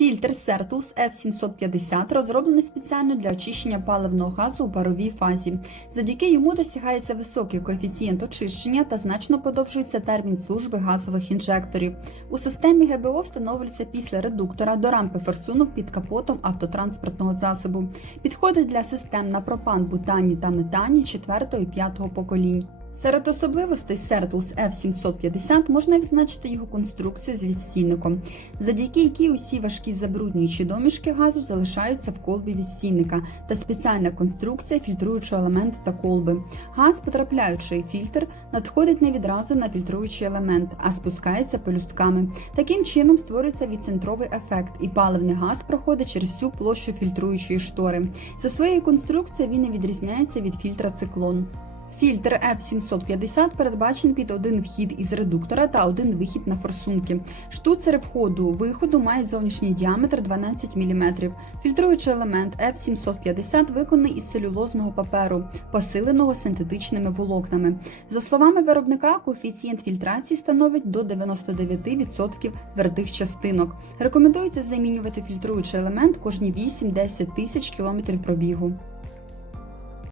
Sertul's F750 розроблений спеціально для очищення паливного газу у паровій фазі. Завдяки йому досягається високий коефіцієнт очищення та значно подовжується термін служби газових інжекторів. У системі ГБО встановлюється після редуктора до рампи форсунок під капотом автотранспортного засобу. Підходить для систем на пропан, бутані та метані 4 і 5 поколінь. Серед особливостей Sertul's F750 можна відзначити його конструкцію з відстійником, завдяки якій усі важкі забруднюючі домішки газу залишаються в колбі відстійника та спеціальна конструкція фільтруючого елемента та колби. Газ, потрапляючи в фільтр, надходить не відразу на фільтруючий елемент, а спускається пелюстками. Таким чином створюється відцентровий ефект, і паливний газ проходить через всю площу фільтруючої штори. За своєю конструкцією він не відрізняється від фільтра циклон. Фільтр F750 передбачений під один вхід із редуктора та один вихід на форсунки. Штуцери входу-виходу мають зовнішній діаметр 12 мм. Фільтруючий елемент F750 виконаний із целюлозного паперу, посиленого синтетичними волокнами. За словами виробника, коефіцієнт фільтрації становить до 99% твердих частинок. Рекомендується замінювати фільтруючий елемент кожні 8-10 тисяч кілометрів пробігу.